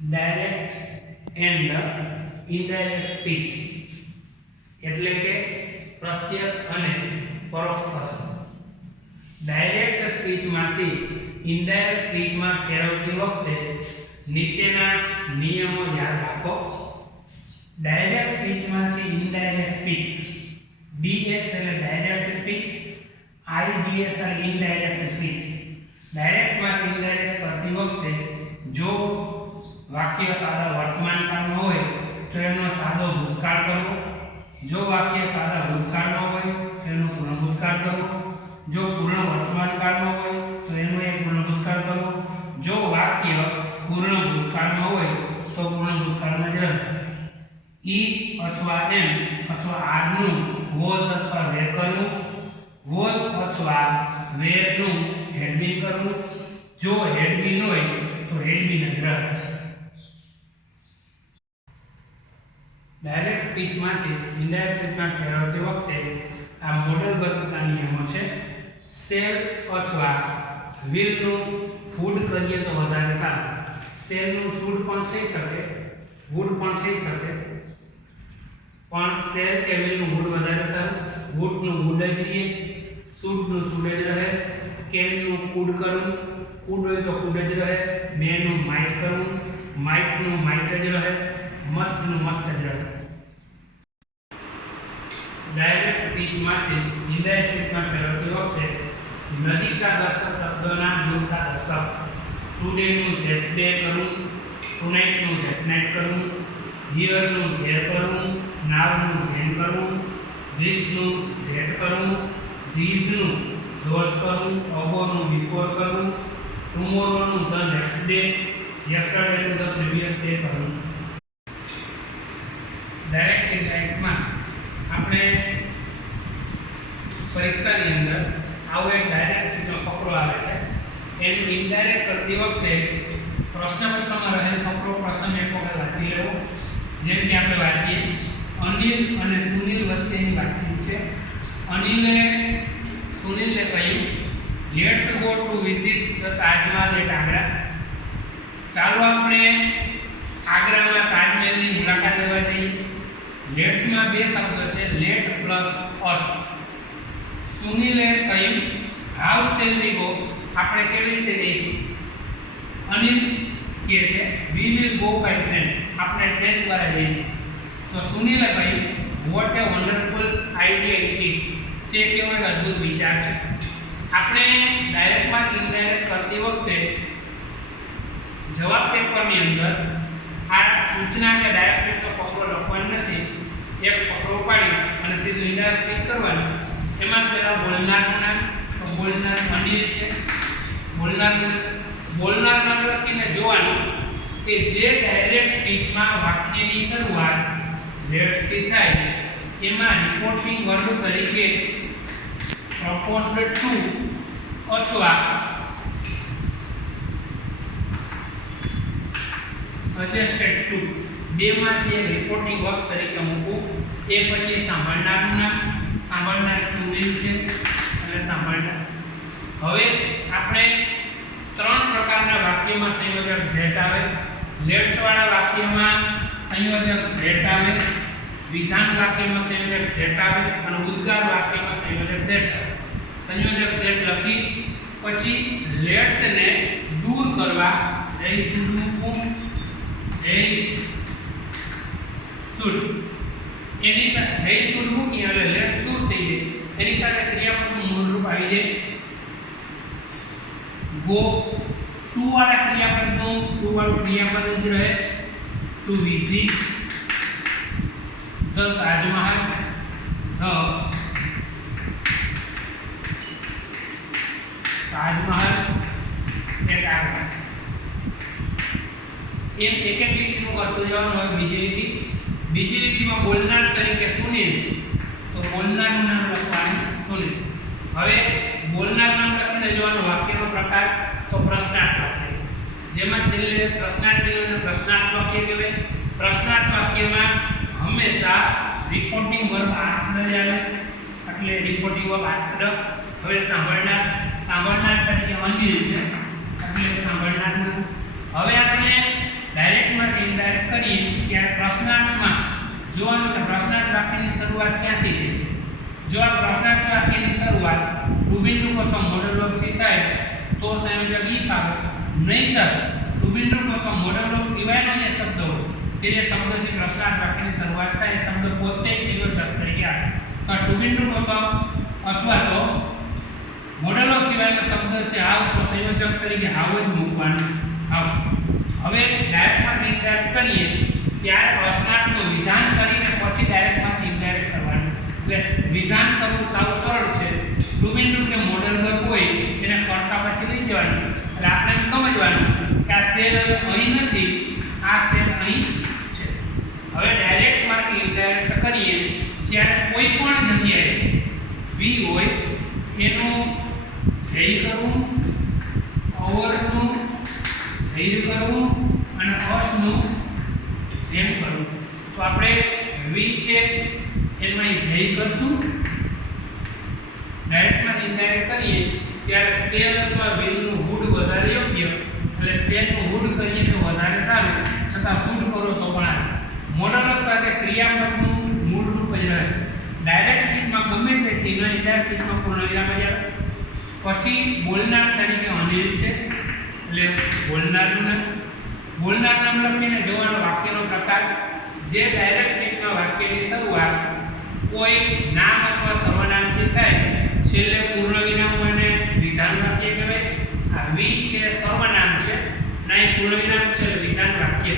Direct and indirect speech એટલે કે પ્રત્યક્ષ અને પરોક્ષ ભાષણ. ડાયરેક્ટ સ્પીચમાંથી ઇનડાયરેક્ટ સ્પીચમાં ફેરવતી વખતે નીચેના નિયમો યાદ રાખો. ડાયરેક્ટ સ્પીચમાંથી ઇનડાયરેક્ટ સ્પીચ, ડીએસ એટલે ડાયરેક્ટ સ્પીચ, આઈડીએસ એટલે ઇનડાયરેક્ટ સ્પીચ. ડાયરેક્ટમાંથી ઇનડાયરેક્ટ કરતી વખતે જો વાક્ય સાદા વર્તમાન કાળમાં હોય તો એનો સાદો ભૂતકાળ કરવો. જો વાક્ય સાદા ભૂતકાળમાં હોય તો એનો પૂર્ણ ભૂતકાળ કરવો. જો પૂર્ણ વર્તમાન કાળમાં હોય તો એનો એક પૂર્ણ ભૂતકાળ કરવો. જો વાક્ય પૂર્ણ ભૂતકાળમાં હોય તો પૂર્ણ ભૂતકાળમાં જ રહે. ઈ અથવા એમ અથવા આરનું વોઝ અથવા વેર કરવું. વોઝ અથવા વેરનું હેડબીન કરવું. જો હેડબીન હોય તો હેડબીન જ રહે. ડાયરેક્ટ સ્પીચમાંથી ઇનડાયરેક્ટ સ્પીચમાં ફેરવતી વખતે આ મોડલ વર્ગના નિયમો છે. શેલ અથવા વિલનું ફૂડ કરીએ તો વધારે સારું. શેલનું ફૂડ પણ થઈ શકે, વુડ પણ થઈ શકે, પણ શેલ કે વિલનું વુડ વધારે સારું. વુડનું વુડ જ રહીએ, શૂડનું શૂડ જ રહે. કેનનું કુડ કરવું, કુડ હોય તો કુડ જ રહે. મેનું માઇટ કરવું, માઇટનું માઇટ જ રહે. મસ્ટનું મસ્ટ જ રહે. ડાયરેક્ટ સ્પીચમાંથી ઇનડાયરેક્ટ સ્પીચમાં ફેરવતી વખતે નજીકતા દર્શક શબ્દોના દૂરતા દર્શક. ટુડેનું ધેટ ડે કરવું, ટુનાઇટનું ધેટ નાઇટ કરવું, હિયરનું ધેર કરવું, નાવનું ધેન કરવું, ધીસનું ધેટ કરવું, ધીઝનું ધોસ કરવું, અગોનું બિફોર કરવું, ટુમોરોનું ધ નેક્સ્ટ ડે, યસ્ટરડેનું ધ પ્રીવિયસ ડે કરવું. ડાયરેક્ટ ઇનડાયરેક્ટમાં આપણે પરીક્ષાની અંદર આવો એક ડાયરેક્ટ સ્પીચનો ફકરો આવે છે. એનું ઇનડાયરેક્ટ કરતી વખતે પ્રશ્નપત્રમાં રહેલ ફકરો પ્રથમ એક વખત વાંચી લેવો. જેમ કે આપણે વાંચીએ, અનિલ અને સુનિલ વચ્ચેની વાતચીત છે. અનિલે સુનિલને કહ્યું, let's go to visit the Taj Mahal at Agra. ચાલો આપણે આગ્રામાં તાજમહેલની મુલાકાત લેવા જઈએ. લેટ્સમાં બે શબ્દ છે, લેટ પ્લસ અસ. સુનિલે કહ્યું, હાઉ શેલ વી ગો. આપણે કેવી રીતે જઈશું? અનિલ કહે છે, we will go by train. આપણે ટ્રેન દ્વારા જઈશું. તો સુનિલે કહ્યું, what a wonderful idea it is. તે કેવો એક અદ્ભુત વિચાર છે. આપણે ડાયરેક્ટમાં ઇનડાયરેક્ટ કરતી વખતે જવાબ પેપરની અંદર આ સૂચના કે ડાયરેક્ટ સ્પીચનો ફકરો લખવાનો નથી. એક ફકરો પાડી અને સીધું ઇનડાયરેક્ટ સ્પીચ કરવાનું. એમાં પહેલાં બોલનારનું નામ, તો બોલનાર અનિલ છે. બોલનાર નામ લખીને જોવાનું કે જે ડાયરેક્ટ સ્પીચમાં વાક્યની શરૂઆત લેટ્સથી થાય એમાં રિપોર્ટિંગ વર્બ તરીકે પ્રપોઝડ ટુ અથવા સજેસ્ટેડ ટુ બેમાંથી એક રિપોર્ટિંગ વર્બ તરીકે મૂકવું. એ પછી સાંભળનારનું નામ, સાંભળનાર સુનિલ છે અને સાંભળનાર. હવે આપણે ત્રણ પ્રકારના વાક્યમાં સંયોજક ધેટ આવે. લેટ્સ વાળા વાક્યમાં સંયોજક ધેટ આવે, વિધાન વાક્યમાં સંયોજક ધેટ આવે અને ઉદ્ગાર વાક્યમાં સંયોજક ધેટ આવે. સંયોજક ધેટ લખી પછી લેટ્સ ને દૂર કરવા જય શુડ મૂકવું, જય શુડ. એની સાથે જય શુડ મૂકી અને લેટ્સ દૂર થઈ જાય. એની સાથે ક્રિયાપદનું મૂળ રૂપ આવી જાય. ગો ટુ વાળા ક્રિયાપદનું ટુ વાળું ક્રિયાપદ જ રહે. To visit the Taj Mahal, Taj Mahal at Agra. એમ એક એક લીટીનું કરતું જવાનું હોય. બીજી લીટીમાં બોલનાર તરીકે સુનિલ છે તો બોલનારનું નામ લખવાનું સુનિલ. હવે બોલનાર નામ લખીને જોવાનું. વાક્યનો પ્રકાર તો પ્રશ્નાર્થ વાક્ય છે, જેમાં છેલ્લે પ્રશ્નાર્થ અને પ્રશ્નાર્થ વાક્ય કહેવાય. પ્રશ્નાર્થ વાક્યમાં હંમેશા રિપોર્ટિંગ વર્બ આસ્ક્ડ જ આવે, એટલે રિપોર્ટિંગ વર્બ આસ્ક્ડ. હવે સાંભળનાર તરીકે અનિલ છે એટલે સાંભળનારનું. હવે આપણે ડાયરેક્ટ ઇનડાયરેક્ટ કરીએ ત્યારે પ્રશ્નાર્થમાં જોવાનું કે પ્રશ્નાર્થ વાક્યની શરૂઆત ક્યાંથી થઈ છે. જો આ પ્રશ્નાર્થ વાક્યની શરૂઆત ટુ બિંદુ અથવા મોડોલોગથી થાય તો સંયોજક ઈફ આવે, નહીંતર ટુ બિંદુ અથવા મોડોલોગ સિવાયનો જે શબ્દ હોય કે જે શબ્દથી પ્રશ્નાર્થ વાક્યની શરૂઆત થાય એ શબ્દ પોતે સંયોજક તરીકે આવે. તો ટુ બિંદુ અથવા તો મોડોલોગ સિવાયનો શબ્દ છે આવ તો સંયોજક તરીકે આવ જ મૂકવાનું આવ. હવે ડાયરેક્ટમાંથી ઇનડાયરેક્ટ કરીએ ત્યારે પ્રશ્નાર્થનું વિધાન કરીને પછી ડાયરેક્ટમાંથી ઇનડાયરેક્ટ કરવાનું. એટલે વિધાન કરવું સાવ સરળ છે. ટુ બિંદુ કે મોડલ વર્ગ હોય એને કરતા પછી લઈ જવાનું. એટલે આપણે એમ સમજવાનું કે આ સેલ અહીં નથી, આ સેલ અહીં છે. હવે ડાયરેક્ટમાંથી ઇનડાયરેક્ટ કરીએ ત્યારે કોઈ પણ જગ્યાએ વી હોય એનું ધ્યેય કરવું, અવરનું ધૈર્ય કરવું અને અસનું ધ્યેય કરવું. તો આપણે વી છે એમાં ધ્યેય કરશું. ડાયરેક્ટમાં ઇનડાયરેક્ટ કરીએ ત્યારે સેલ અથવા વ્હીલનું હુડ વધારે યોગ્ય, એટલે સેલનું હુડ કરીએ તો વધારે સારું, છતાં શુડ કરો તો પણ આવે. મોડોલોગ સાથે ક્રિયાપદનું મૂળ રૂપ જ રહે. ડાયરેક્ટ સ્પીચમાં ગમે તે ચિહ્ન ઇનડાયરેક્ટ સ્પીચમાં પૂર્ણવિરામ જ આવે. પછી બોલનાર તરીકે અનિલ છે એટલે બોલનારનું નામ. બોલનાર નામ લખીને જોવાનો વાક્યનો પ્રકાર. જે ડાયરેક્ટ સ્પીચમાં વાક્યની શરૂઆત કોઈ નામ અથવા સર્વનામથી થાય, છેલ્લે પૂર્ણવિરામ અને વિધાન વાક્ય કહેવાય. આ વી છે સર્વનામ છે, ના એ પૂર્ણવિરામ છે એટલે વિધાન વાક્ય.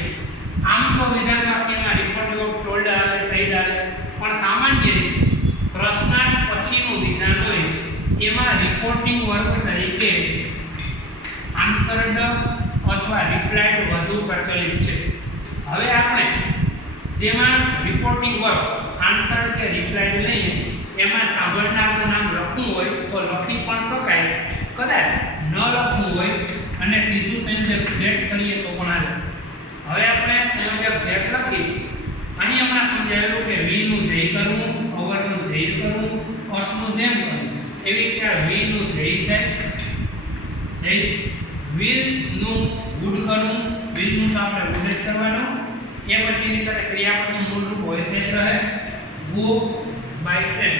આમ તો વિધાન વાક્યમાં રિપોર્ટિંગ ઓફ ટોલ્ડ આવે, સહિત આવે, પણ સામાન્ય રીતે પ્રશ્નાર્થ પછીનું વિધાન હોય એમાં રિપોર્ટિંગ વર્ગ તરીકે આન્સર્ડ અથવા રિપ્લાઇડ વધુ પ્રચલિત છે. હવે આપણે જેમાં રિપોર્ટિંગ વર્ગ આન્સર્ડ કે રિપ્લાઇડ લઈએ એમાં સાંભળનારનું નામ લખવું હોય તો લખી પણ શકાય, કદાચ ન લખવું હોય અને સીધું સંયોજક ભેટ કરીએ તો પણ હાલે. હવે આપણે સંયોજક ભેટ લખી અહીં હમણાં સમજાવેલું કે વીનું ધ્યેય કરવું, અવરનું ધ્યેય કરવું, અસનું ધ્યેય કરવું. એવી રીતે વીનું ધ્યેય થાય, ધ્યેય વીલનું ગુડ કરવું, વીલનું તો આપણે ગુડ જ કરવાનું. એ પછીની સાથે ક્રિયાપદનું મૂળ રૂપ હોય તે જ રહે. ગો બાય ટ્રેન,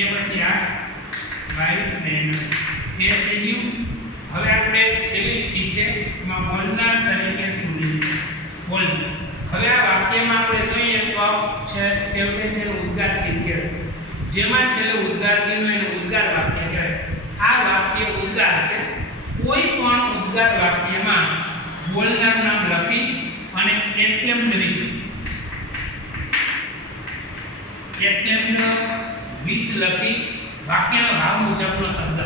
એ પછી આ બાય ટ્રેન એ થઈ ગયું. હવે આપણે છેલ્લી કી છે એમાં બોલનાર તરીકે સુનિલ છે. બોલનાર. હવે આ વાક્યમાં આપણે જોઈએ તો છેવટે છેલ્લું ઉદ્ગાર ચિહ્ન કહેવાય. જેમાં છેલ્લે ઉદ્ગાર ચિહ્ન હોય એને ઉદ્ગાર વાક્ય કહેવાય. આ વાક્ય ઉદ્ગાર છે. કોઈ પણ ઉદ્ગાર વાક્યમાં બોલનાર નામ લખી અને એક્સક્લેમ્ડ વિચ લખી વાક્યનો ભાવ મુજબનો શબ્દ.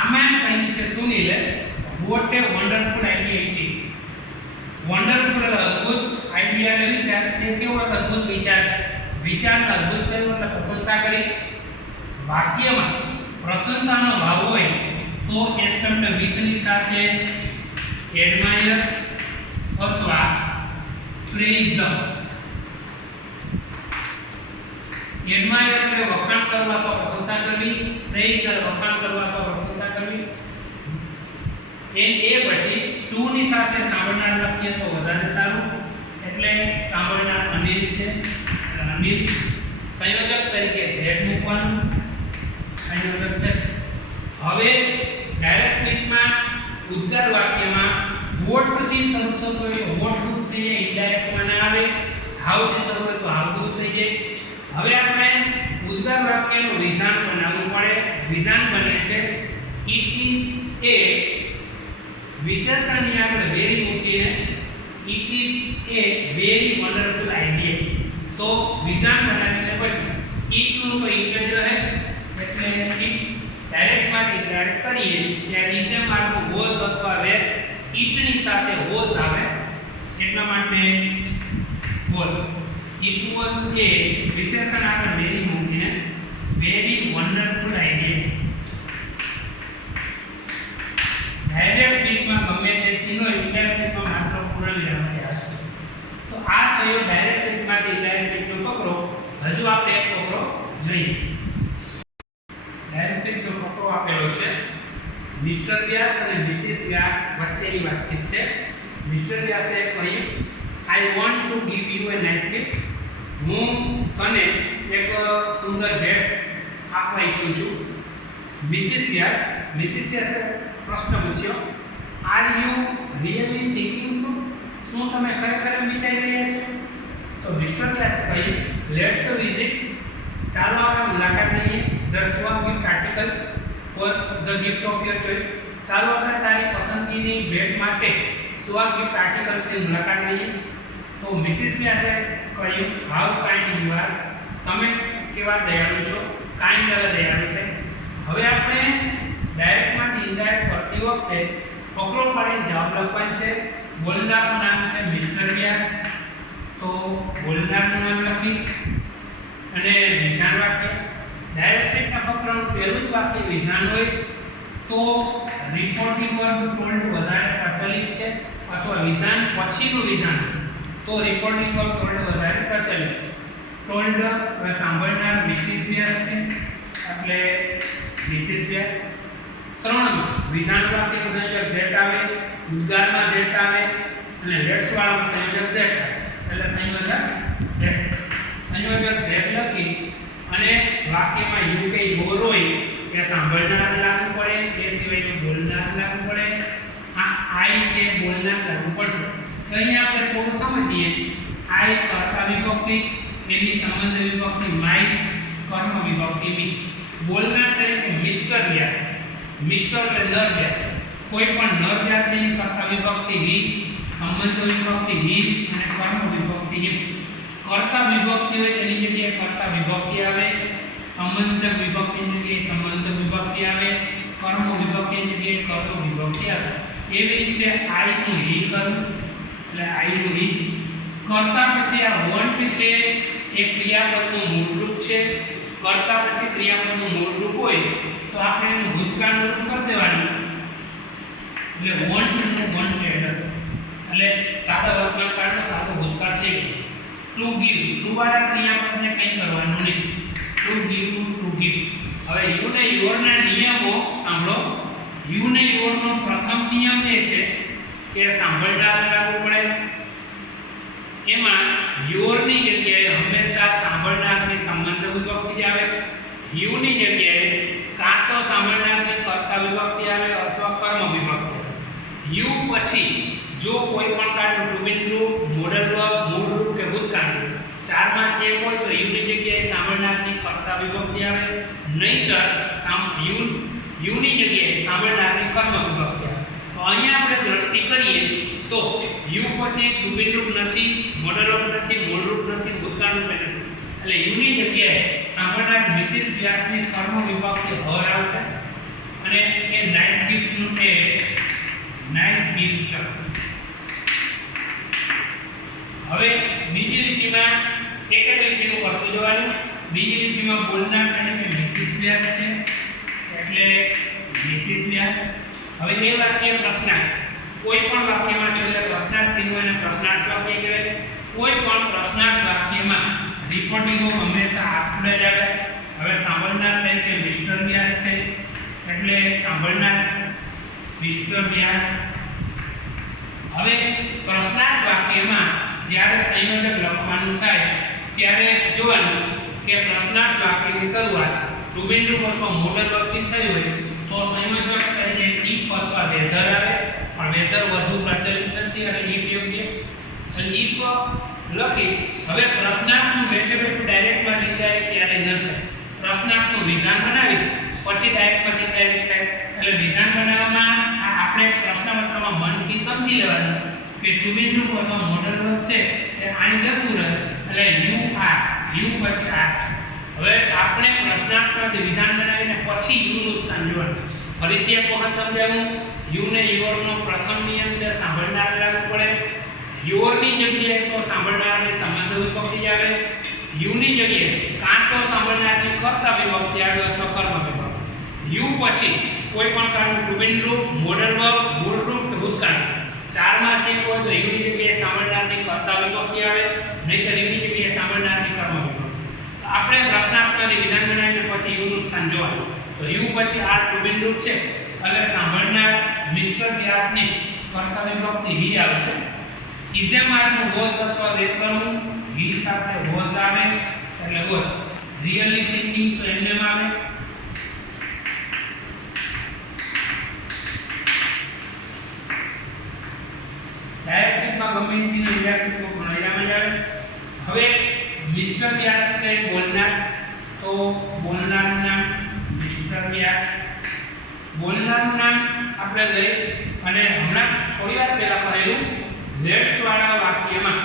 આમાં એમ કહ્યું છે સુનિલે what a wonderful idea it is. Wonderful અદ્ભુત આઈડિયા લઈ ત્યારે તે કેવો અદ્ભુત વિચાર છે. વિચારને અદ્ભુત કર્યો એટલે પ્રશંસા કરી. વાક્યમાં પ્રશંસાનો ભાવ હોય તો એક્સક્લેમ્ડ વિચની સાથે એડમાયર અથવા પ્રેઇઝ. એડમાયર એટલે વખાણ કરવા તો પ્રશંસા કરવી, પ્રેઇઝ એટલે વખાણ કરવા તો પ્રશંસા કરવી. એ પછી ટુ ની સાથે સાંભળનાર લખીએ તો વધારે સારું, એટલે સાંભળનાર અનિલ છે, અનિલ. સંયોજક તરીકે ધેટ મૂકવાનું, સંયોજક ધેટ. હવે ડાયરેક્ટ સ્પીચમાં ઉદ્ગાર વાક્યમાં વોટ થી શરૂ થતો હોય તો વોટ દૂર થઈ જાય, ઇનડાયરેક્ટમાં ના આવે. હાઉ થી શરૂ હોય તો હાઉ દૂર થઈ જાય. હવે આપણે ઉદ્ગાર વાક્યનું વિધાન બનાવવું પડે. વિધાન બને છે ઇટ ઇઝ એ વિશેષણની આપણે વેરી મૂકીને it is A very wonderful idea. તો વિધાન બનાવીને પછી ઇટનું તો ઇટ જ રહે, એટલે ઇટ ડાયરેક્ટમાંથી ઇનડાયરેક્ટ કરીએ ત્યારે ઇઝે માર્ગનું વોઝ અથવા વેર ઇટની સાથે વોઝ આવે, એટલા માટે વોઝ. ઇટ વોઝ એ વિશેષણ આપણે વેરી મૂકીને વેરી વન્ડરફુલ આઈડિયા. ડાયરેક્ટ સ્પીચમાં ગમે તે ચિહ્નો ઇનડાયરેક્ટ સ્પીચમાં માત્ર પૂર્ણવિરામ આવે. તો આ થયો ડાયરેક્ટ સ્પીચમાંથી ઇનડાયરેક્ટ સ્પીચનો ફકરો. હજુ આપણે એક ફકરો જોઈએ. ડાયરેક્ટ સ્પીચનો ફકરો આપેલો છે. મિસ્ટર વ્યાસ અને મિસિસ વ્યાસ વચ્ચેની વાતચીત છે. મિસ્ટર વ્યાસે કહ્યું I want to give you a nice gift. હું તને એક સુંદર ભેટ આપવા ઈચ્છું છું. મિસિસ વ્યાસે પ્રશ્ન પૂછ્યો, આર યુ રિયલી થિંકિંગ સો? શું તમે ખરેખર વિચારી રહ્યા છો? તો મિસ્ટર વ્યાસે કહ્યું, લેટ્સ વિઝિટ. ચાલો આપણે મુલાકાત લઈએ ધ સ્વા gift articles for the gift of your choice. ચાલો આપણે તારી પસંદગીની ભેટ માટે સ્વા ગિફ્ટ આર્ટિકલ્સની મુલાકાત લઈએ. તો મિસિસ વ્યાસે કહ્યું, હાઉ કાઇન્ડ યુ આર. તમે કેવા દયાળુ છો. કાઇન્ડ એટલે દયાળુ છે. હવે આપણે ડાયરેક્ટમાંથી ઇનડાયરેક્ટ કરતી વખતે ફકરો પાડીને જવાબ લખવાનો છે. બોલનારનું નામ છે મિસ્ટર વ્યાસ, તો બોલનારનું નામ લખી અને વિધાન વાક્ય. ડાયરેક્ટના ફકરાનું પહેલું જ વાક્ય વિધાન હોય તો રિપોર્ટિંગ વર્બ ટોલ્ડ વધારે પ્રચલિત છે, અથવા વિધાન પછીનું વિધાન તો રિપોર્ટિંગ વર્બ ટોલ્ડ વધારે પ્રચલિત છે. ટોલ્ડ સાંભળનાર મિસિસ વ્યાસ છે એટલે મિસિસ વ્યાસ. શ્રવણમાં વિધાન વાક્ય સંયોજક ધેટ આવે, ઉદ્ગારમાં ધેટ આવે અને લેટ્સ વાળામાં સંયોજક ધેટ આવે એટલે સંયોજક ધેટ. સંયોજક ધેટ લખી અને વાક્યમાં યુ કે યોર હોય એ સાંભળનાર લાગુ પડે, એ સિવાયનું બોલનાર લાગુ પડે. આ આઈ છે બોલનાર લાગુ પડશે. તો અહીંયા આપણે થોડું સમજીએ. આઈ કર્તા વિભક્તિ, એની સંબંધ વિભક્તિ માય, કર્મ વિભક્તિ મી. બોલનાર તરીકે મિસ્ટર વ્યાસ છે. મિસ્ટર એટલે નર જાતિ. કોઈ પણ નર જાતિની કર્તા વિભક્તિ હી, સંબંધ વિભક્તિ હીઝ અને કર્મ વિભક્તિ હિમ. કર્તા વિભક્તિ હોય તેની જગ્યાએ કર્તા વિભક્તિ આવે, સંબંધ વિભક્તિની જગ્યાએ સંબંધ વિભક્તિ આવે, કર્મ વિભક્તિની જગ્યાએ કર્મ વિભક્તિ આવે. એવી રીતે આઈ નું હી કરું એટલે આઈ નું હી. કર્તા પછી આ વોન્ટ છે એ ક્રિયાપદનું મૂળરૂપ છે. કર્તા પછી ક્રિયાપદનું મૂળરૂપ હોય તો આપણે એનું ભૂતકાળનું રૂપ કરી દેવાનું એટલે વોન્ટ નું વોન્ટેડ એટલે સાદા વર્તમાન કાળનો સાદો ભૂતકાળ થઈ ગયો. ટુ ગીવ, ટુ વાળા ક્રિયાપદને કંઈ કરવાનું નહીં. To give to give. હવે યુ ને યોર ના નિયમો સાંભળો. યુ ને યોર નો પ્રથમ નિયમ એ છે કે સાંભળનાર લાગુ પડે. એમાં યોર ની જગ્યાએ હંમેશા સાંભળનારની સંબંધ વિભક્તિ આવે. યુ ની જગ્યાએ કાં તો સાંભળનારની કર્તા વિભક્તિ આવે અથવા કર્મ વિભક્તિ આવે. યુ પછી જો કોઈ પણ કાળનું ટુ બીન રૂપ, મોડલ રૂપ, મૂળ રૂપ કે ભૂતકાળ રૂપ ચારમાંથી એક હોય તો યુ ની જગ્યાએ સાંભળનારની કર્તા વિભક્તિ આવે, નહીતર યુ ની જગ્યાએ સાંભળનારની કર્મ વિભક્તિ આવે. તો અહીંયા આપણે દ્રષ્ટિ કરીએ તો યુ પછી ટુ બીન રૂપ નથી, મોડલ રૂપ નથી, મૂળ રૂપ નથી, ભૂતકાળ રૂપ નથી. એટલે યુ ની જગ્યાએ સાંભળનાર મિસિસ વ્યાસની કર્મ વિભક્તિ હર આવશે અને એ નાઇસ ગિફ્ટ નું એ નાઇસ ગિફ્ટ. હવે બીજી લીટીમાં એક એક લીટીનું કરતું જવાનું. બીજી લીટીમાં બોલનાર તરીકે મિસિસ વ્યાસ છે એટલે મિસિસ વ્યાસ. હવે એ વાક્ય પ્રશ્નાર્થ છે. કોઈ પણ વાક્યમાં છેલ્લે પ્રશ્નાર્થ થયું હોય અને પ્રશ્નાર્થ વાક્ય કહેવાય. કોઈ પણ પ્રશ્નાર્થ વાક્યમાં રિપોર્ટિંગ હંમેશા આસ્કડ જ આવે. હવે સાંભળનાર તરીકે મિસ્ટર વ્યાસ છે એટલે સાંભળનાર મિસ્ટર વ્યાસ. હવે પ્રશ્નાર્થ વાક્યમાં જ્યારે સંયોજક લખવાનું થાય ત્યારે જોવાનું કે પ્રશ્નાર્થ વાક્યની શરૂઆત ટુ બીન રૂપ અથવા મોડલ વર્બથી થઈ હોય તો સંયોજક તરીકે ઇફ અથવા વેધર આવે, પણ વેધર વધુ પ્રચલિત નથી અને ઇફ યોગ્ય. અને ઇફ લખી હવે પ્રશ્નાર્થનું બેઠે બેઠું ડાયરેક્ટમાં ઇનડાયરેક્ટ ક્યારે ન થાય. પ્રશ્નાર્થનું વિધાન બનાવી પછી ડાયરેક્ટમાં ઇનડાયરેક્ટ થાય. એટલે વિધાન બનાવવામાં આપણે પ્રશ્નપત્રમાં મનથી સમજી લેવાનું કે ટુ બીન રૂપ અથવા મોડલ વર્બ છે એ આની જતું રહે એટલે યુ આર, યુ પછી આર. હવે આપણે પ્રશ્નાર્થમાંથી વિધાન બનાવીને પછી યુ નું સ્થાન જોવાનું. ફરીથી એક વખત સમજાવું. યુ ને યોર નો પ્રથમ નિયમ છે સાંભળનાર લાગુ પડે. યોર ની જગ્યાએ તો સાંભળનારની સંબંધ વિભક્તિ આવે. યુ ની જગ્યાએ કાં તો સાંભળનારની કર્તા વિભક્તિ આવે અથવા કર્મ વિભક્તિ. યુ પછી કોઈ પણ કાળનું ટુ બીન રૂપ, મોડલ વર્બ, મૂળ રૂપ કે ભૂતકાળ ચારમાંથી કોઈ તો યુ ની જગ્યાએ સાંભળનારની કર્તા વિભક્તિ આવે, નહીતર યુ ની જગ્યાએ સાંભળનારની કર્મ વિભક્તિ. તો આપણે પ્રશ્નાર્થમાંથી વિધાન બનાવીને પછી યુ નું સ્થાન જોવાનું. તો યુ પછી આ ટુ બીન રૂપ છે એટલે સાંભળનાર મિસ્ટર વ્યાસની કર્તા વિભક્તિ હી આવશે. ઇઝેમારનું વોઝ અથવા વેકરનું વી સાથે વોઝ આવે એટલે વોઝ. રિયલી થિંકિંગ સો એમને આવે. ડાયરેક્ટમાં ગમે તેનો ઇન્ડાયરેક્ટમાં પણ અહીંયા આવે. હવે મિસ્ટર વ્યાસ છે બોલનાર, તો બોલનારનું નામ મિસ્ટર વ્યાસ. બોલનારનું નામ આપણે લઈ અને હમણાં થોડી વાર પહેલા કહેલું લેટ્સ વાળા વાક્યમાં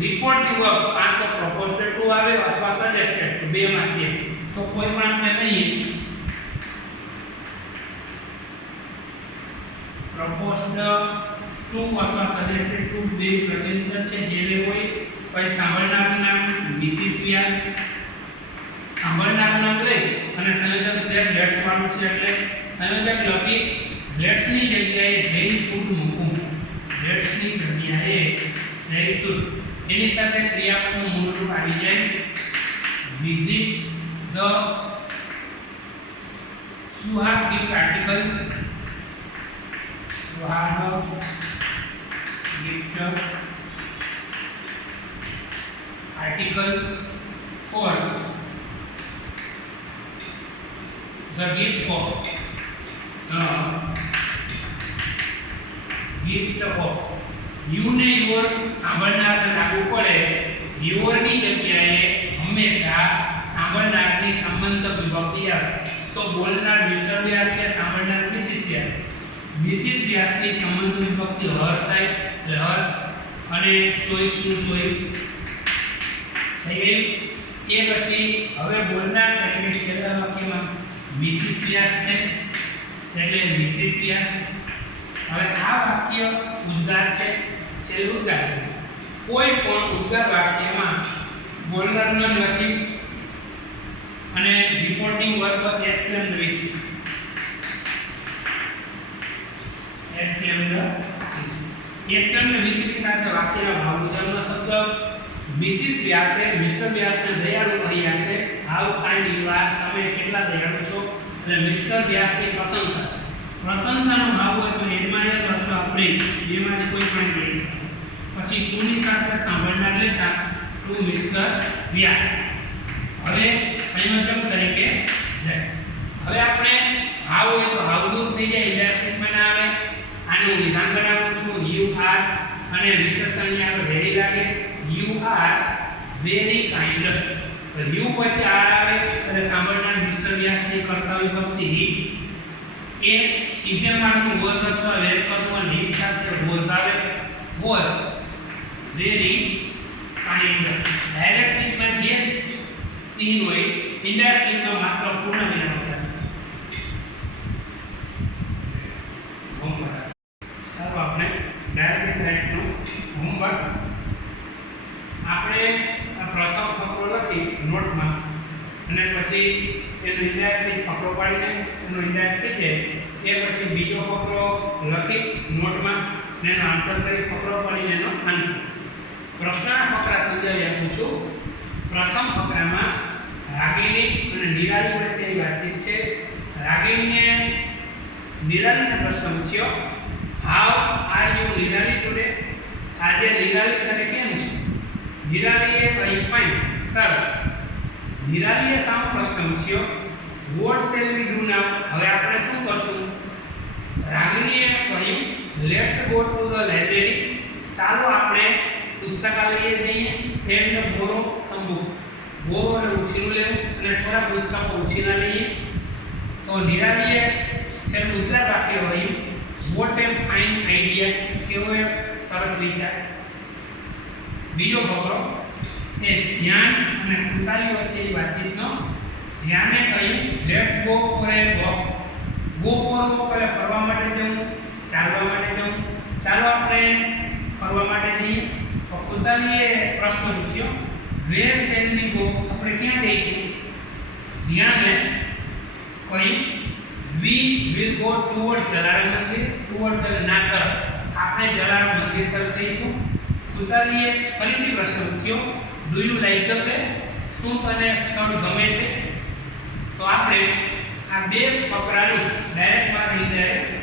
રિપોર્ટિંગ વર્બ કાં તો પ્રપોઝડ ટુ આવે અથવા સજેસ્ટેડ ટુ, બેમાંથી તો કોઈ પણ આપણે લઈએ પ્રપોઝડ ટુ અથવા સજેસ્ટેડ ટુ, બે પ્રચલિત છે જે લેવો હોય. પછી સાંભળનારનું નામ મિસિસ વ્યાસ, સાંભળનારનું નામ લઈ અને સંયોજક તે લેટ્સ વાળું છે એટલે સંયોજક લખી લેટ્સ ની જગ્યાએ ધેય શુડ મૂકું. લેટ્સ ની જગ્યાએ ધેય શુડ, એની સાથે ક્રિયાપદનું મૂળ રૂપ આવી જાય visit the Suhag gift articles. Suhag gift articles for the gift of you ને your સાંભળનારને લાગુ પડે. your ની જગ્યાએ હંમેશા સાંભળનારની સંબંધક વિભક્તિ આવે. તો બોલનાર મિસ્ટર વ્યાસ છે, સાંભળનાર મિસિસ વ્યાસ. મિસિસ વ્યાસની સંબંધ વિભક્તિ હર થાય એટલે હર, અને ચોઈસ નું ચોઈસ થઈ ગયું. એ પછી હવે બોલનાર તરીકે છેલ્લા વાક્યમાં મિસિસ વ્યાસ છે એટલે મિસિસ વ્યાસ. હવે આ વાક્ય ઉદ્ગાર છે, છેલ્લું ઉદ્ગાર છે. કોઈ પણ ઉદ્ગાર વાક્યમાં બોલનાર નામ લખી અને રિપોર્ટિંગ વર્બ એસક્લેમ્ડ વિથ એસક્લેમ્ડ વિથ સાથે વાક્યના ભાવ મુજબનો શબ્દ. મિસિસ વ્યાસે મિસ્ટર વ્યાસને દયાળુ કહ્યા છે. હાઉ કાઇન્ડ યુ આર, તમે કેટલા દયાળુ છો. એટલે મિસ્ટર વ્યાસની પ્રશંસા છે. પ્રશંસાનો ભાવ હોય તો એડમાયર અથવા પ્રેઝ, બેમાંથી કોઈ પણ લઈ શકે. પછી ટુ ની સાથે સાંભળનાર લેતા ટુ મિસ્ટર વ્યાસ. હવે સંયોજક તરીકે જાય. હવે આપણે હાઉ હોય તો હાઉ દૂર થઈ જાય, ઇન્ડેક્ટિવમાં ના આવે. આનું વિધાન બનાવું છું યુ આર, અને વિશેષણની આગળ વેરી લાગે. You are very kind. You પછી આર આવે એટલે સાંભળનાર મિસ્ટર વ્યાસની કર્તા વિભક્તિ હી. એ ઇઝેમારનું વોઝ અથવા વેર કરવું હી સાથે વોઝ આવે. Was very kind. ડાયરેક્ટલીમાં જે ચિહ્ન હોય, ઇનડાયરેક્ટલીમાં માત્ર પૂર્ણ વિરામ આવે. ચાલો આપણે ડાયરેક્ટનું હોમવર્ક. આપણે આ પ્રથમ ફકરો લખી નોટમાં અને પછી એનો ઇન્ડાયરેક્ટ ફકરો પાડીને એનો ઇન્ડાયરેક્ટ થઈ જાય. એ પછી બીજો ફકરો લખી નોટમાં અને એનો આન્સર કરી ફકરો પાડીને એનો આન્સર. પ્રશ્નના ફકરા સમજાવી આપું છું. પ્રથમ ફકરામાં રાગિણી અને નિરાલી વચ્ચેની વાતચીત છે. રાગિણીએ નિરાલીને પ્રશ્ન પૂછ્યો, how are you Nirali today, આજે નિરાલી તને કેમ છે. નિરાલીએ કહ્યું ફાઇન, સર. નિરાલીએ સામો પ્રશ્ન પૂછ્યો, વોટ શેલ વી ડુ નાઉ, હવે આપણે શું કરશું. રાગિણીએ કહ્યું, let's go to the library, ચાલો આપણે પુસ્તકાલયે જઈએ એન્ડ બોરો સમ બુક્સ. બોરો એટલે ઉછીનું લેવું અને થોડા પુસ્તકો ઉછીના લઈએ. તો નિરાલીએ છેલ્લું ઉત્તર વાક્ય હોય વોટ એ ફાઇન આઈડિયા, કેવો એક સરસ વિચાર. બીજો ફકરો એ ધ્યાન અને ખુશાલી વચ્ચેની વાતચીતનો. ધ્યાને કહ્યું let's go for A walk. Go for walk એટલે ફરવા માટે જવું, ચાલવા માટે જવું. ચાલો આપણે ફરવા માટે જઈએ. તો ખુશાલીએ પ્રશ્ન પૂછ્યો, વેર શેલ વી ગો, આપણે ક્યાં જઈશું. ધ્યાને કહ્યું વી વિલ ગો ટુવર્ડ્સ જલારામ મંદિર. ટુવર્ડ્સ એટલે ના તરફ, આપણે જલારામ મંદિર તરફ જઈશું. ખુશાલીએ ફરીથી પ્રશ્ન પૂછ્યો, do you like the place, શું તને સ્થળ ગમે છે. તો આપણે આ બે ફકરાનું ડાયરેક્ટ માં ઇનડાયરેક્ટ